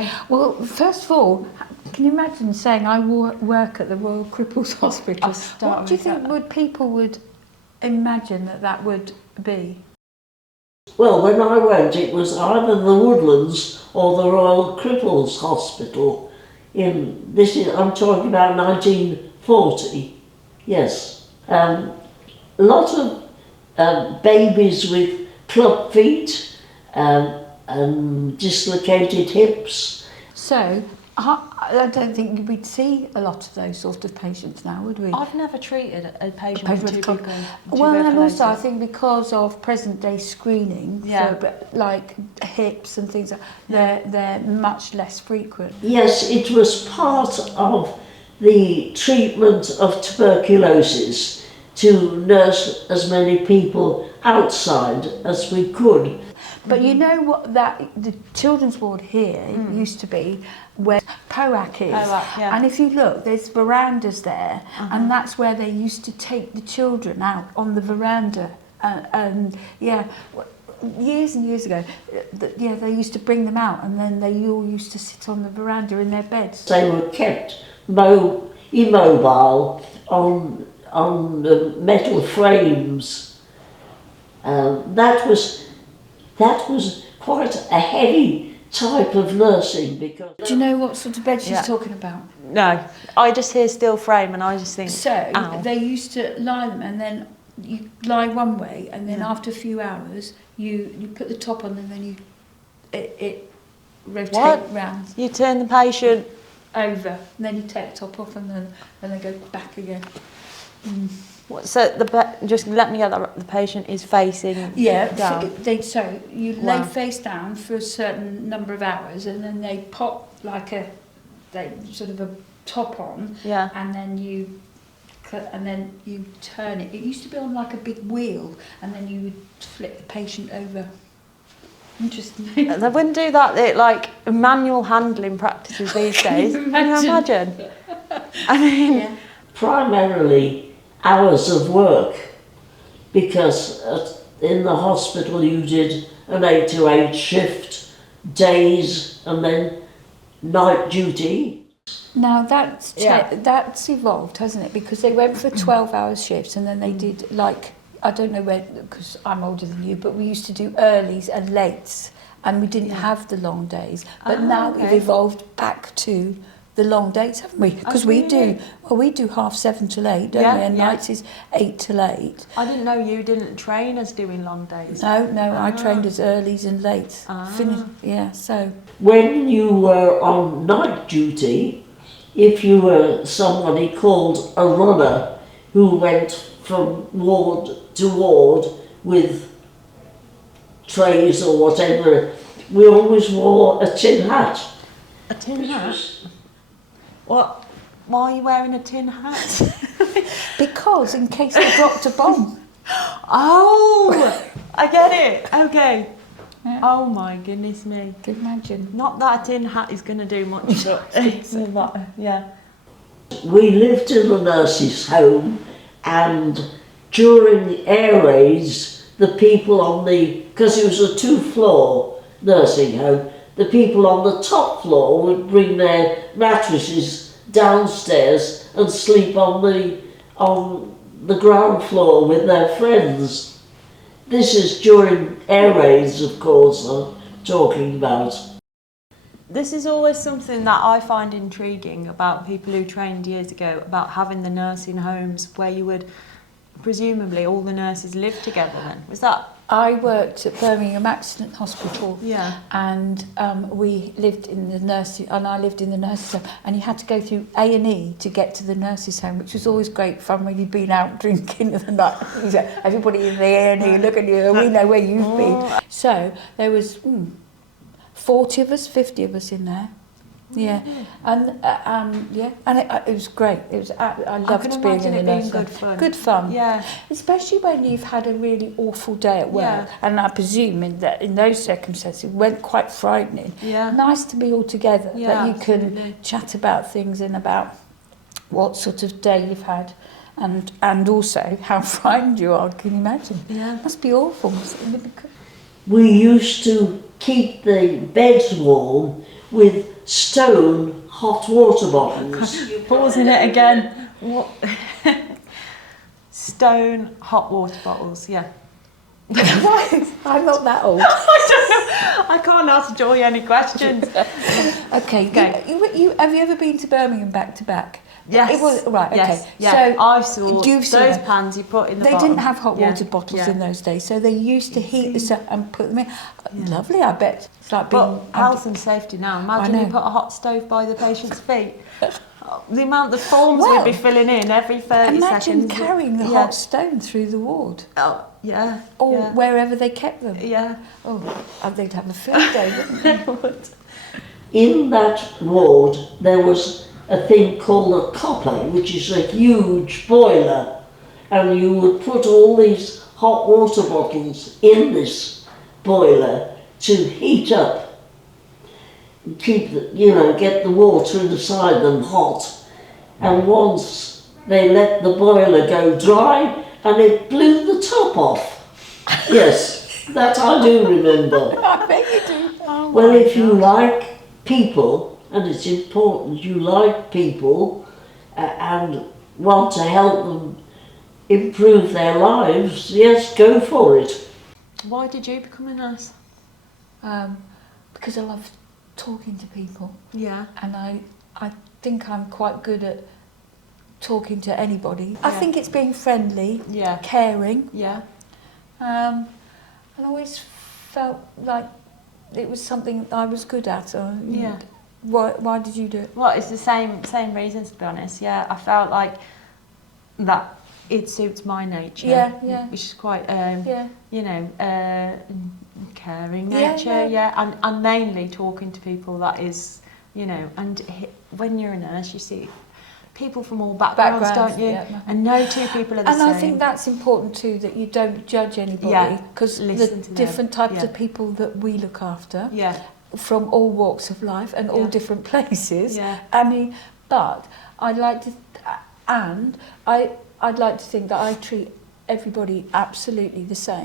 Okay, well, first of all, can you imagine saying I work at the Royal Cripples Hospital? What do you think people would imagine that would be? Well, when I went, it was either the Woodlands or the Royal Cripples Hospital. I'm talking about 1940. Yes, a lot of babies with club feet and dislocated hips. So, I don't think we'd see a lot of those sort of patients now, would we? I've never treated a patient with Well, and also I think because of present day screening, Yeah. for like hips and things, they're much less frequent. Yes, it was part of the treatment of tuberculosis to nurse as many people outside as we could. But you know what the children's ward here used to be where POAC is. Yeah. And if you look, there's verandas there, and that's where they used to take the children out on the veranda. Years and years ago, they used to bring them out, and then they all used to sit on the veranda in their beds. They were kept immobile on the metal frames. That was quite a heavy type of nursing because... Do you know what sort of bed she's talking about? No, I just hear steel frame and I just think, So, ow. they used to lie them, and then you lie one way, and then after a few hours, you put the top on, and then it rotate round. You turn the patient Over, and then you take the top off, and then they go back again. So just let me get that. The patient is facing down. So you lay face down for a certain number of hours, and then they pop like a top on, and then you turn it. It used to be on like a big wheel, and then you would flip the patient over. Interesting. They wouldn't do that. Like manual handling practices these days. Can you imagine? I mean, primarily hours of work, because in the hospital you did an 8 to 8 shift, days and then night duty. Now that's evolved, hasn't it? Because they went for 12-hour shifts, and then they did I don't know where, because I'm older than you, but we used to do earlies and lates, and we didn't have the long days. But now we've evolved back to the long days, haven't we? Because we do 7:30 till 8, don't we? And nights is 8 till 8. I didn't know you didn't train us doing long days. No, I trained as earlies and lates. So. When you were on night duty, if you were somebody called a runner who went from ward to ward with trays or whatever, we always wore a tin hat. A tin hat? What? Why are you wearing a tin hat? Because in case they dropped a bomb. Oh, I get it. Okay. Yeah. Oh my goodness me. Can you imagine? Not that a tin hat is going to do much. Yeah. We lived in the nurses' home, and during the air raids, the people because it was a 2-floor nursing home, the people on the top floor would bring their mattresses downstairs and sleep on the ground floor with their friends. This is during air raids, of course, I'm talking about. This is always something that I find intriguing about people who trained years ago, about having the nursing homes where you would, presumably all the nurses live together then. Was that? I worked at Birmingham Accident Hospital, and we lived in the nursery, and I lived in the nurses' home, and you had to go through A&E to get to the nurses' home, which was always great fun when you'd been out drinking in the night. Everybody in the A&E look at you, we know where you've been. So there was 40 of us, 50 of us in there. Yeah, and it was great. It was I loved being in the nursing home. Good fun. Yeah, especially when you've had a really awful day at work, and I presume in those circumstances it went quite frightening. Yeah, nice to be all together, that you can chat about things and about what sort of day you've had, and also how frightened you are. Can you imagine? Yeah, it must be awful. We used to keep the beds warm with stone hot water bottles. Pausing it again. What? Stone hot water bottles, yeah. I'm not that old. I can't ask Joy any questions. Okay. You have you ever been to Birmingham back to back? Yes. It was right. Yes. Okay. Yeah. So I saw you've seen those it. pans you put in the They bottom. didn't have hot water bottles in those days, so they used to heat this up and put them in. Lovely, I bet. It's like being But health and safety now. Imagine you put a hot stove by the patient's feet. The amount of forms we'd be filling in every 30 seconds. Imagine carrying the hot stone through the ward. Oh, yeah. Or wherever they kept them. Yeah. Oh, they'd have a field day, wouldn't they? In that ward, there was a thing called a copper, which is a huge boiler, and you would put all these hot water bottles in this boiler to heat up, keep the, get the water inside them hot. And once they let the boiler go dry, and it blew the top off. Yes, that I do remember. I bet you do. Oh, well, if you like people, and it's important you like people and want to help them improve their lives, yes, go for it. Why did you become a nurse? Because I love talking to people. Yeah. And I think I'm quite good at talking to anybody. I think it's being friendly, caring. Yeah. And I always felt like it was something I was good at. Why did you do it? Well, it's the same reasons, to be honest. Yeah, I felt like that it suits my nature. Yeah. Which is quite, caring Yeah, nature. yeah. And mainly talking to people. That is, and when you're a nurse, you see people from all backgrounds, don't you? Yeah. And no two people are the same. And I think that's important too, that you don't judge anybody, because the different types of people that we look after, from all walks of life and all different places. I mean, but I'd like to think that I treat everybody absolutely the same.